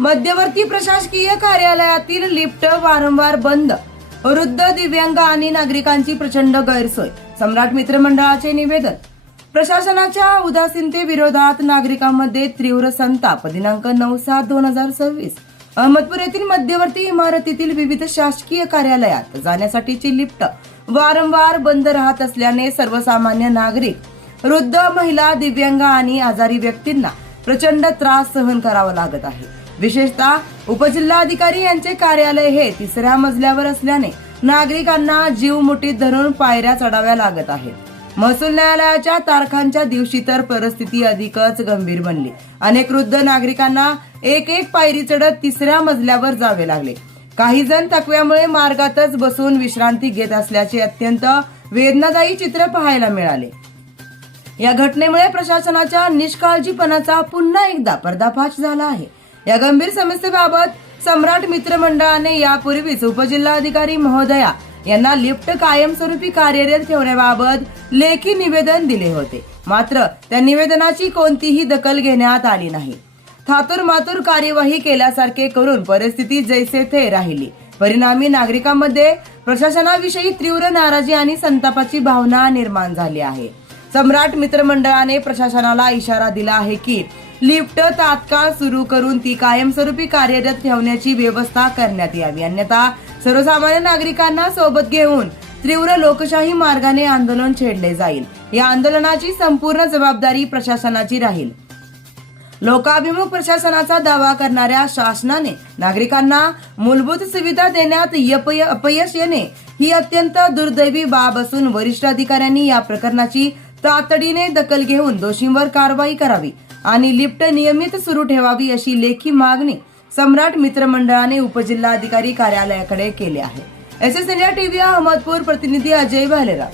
मध्यवर्ती प्रशासकीय कार्यालयातील लिफ्ट वारंवार बंद, वृद्ध, दिव्यांग आणि नागरिकांची प्रचंड गैरसोय. सम्राट मित्र मंडळाचे निवेदन. प्रशासनाच्या उदासीनतेविरोधात नागरिकांमध्ये तीव्र संताप. दिनांक 9/7/2026. अहमदपूर येथील मध्यवर्ती इमारतीतील विविध शासकीय कार्यालयात जाण्यासाठीची लिफ्ट वारंवार बंद राहत असल्याने सर्वसामान्य नागरिक, वृद्ध, महिला, दिव्यांग आणि आजारी व्यक्तींना प्रचंड त्रास सहन करावा लागत आहे. विशेषतः उपजिल्हाधिकारी यांचे कार्यालय हे 3ऱ्या मजल्यावर असल्याने नागरिकांना जीव मुठीत धरून पायऱ्या चढाव्या लागत आहेत. महसूल न्यायालयाच्या तारखांच्या दिवशी तर परिस्थिती अधिकच गंभीर बनली. अनेक वृद्ध नागरिकांना एक पायरी चढत 3ऱ्या मजल्यावर जावे लागले. काही जण थकव्यामुळे मार्गातच बसून विश्रांती घेत असल्याचे अत्यंत वेदनादायी चित्र पाहायला मिळाले. या घटनेमुळे प्रशासनाच्या निष्काळजीपणाचा पुन्हा एकदा पर्दाफाश झाला आहे. या गंभीर समस्येबाबत सम्राट मित्र मंडळाने यापूर्वीच उपजिल्हाधिकारी महोदया यांना लिफ्ट कायमस्वरूपी कार्यरत ठेवण्याबाबत लेखी निवेदन दिले होते. मात्र त्या निवेदनाची कोणतीही दखल घेण्यात आली नाही. थातुरमातुर कार्यवाही केल्यासारखे करून परिस्थिती जैसे थे राहिली. परिणामी नागरिकांमध्ये प्रशासनाविषयी तीव्र नाराजी आणि संतापाची भावना निर्माण झाली आहे. सम्राट मित्र मंडळाने प्रशासनाला इशारा दिला आहे की लिफ्ट तात्काळ सुरू करून ती कायमस्वरूपी कार्यरत ठेवण्याची व्यवस्था करण्यात यावी, अन्यथा सर्वसामान्य नागरिकांना सोबत घेऊन तीव्र लोकशाही मार्गाने आंदोलन छेडले जाईल. या आंदोलनाची संपूर्ण जबाबदारी प्रशासनाची राहील. लोकाभिमुख प्रशासनाचा दावा करणाऱ्या शासनाने नागरिकांना मूलभूत सुविधा देण्यात अपयश येणे ही अत्यंत दुर्दैवी बाब असून वरिष्ठ अधिकाऱ्यांनी या प्रकरणाची तातडीने दखल घेऊन दोषींवर कारवाई करावी आणि लिफ्ट नियमित सुरू ठेवावी अशी लेखी मागणी सम्राट मित्र मंडळाने उपजिल्हाधिकारी कार्यालयाकडे केली आहे. SS इंडिया टीव्ही अहमदपूर प्रतिनिधी अजय भालेराव.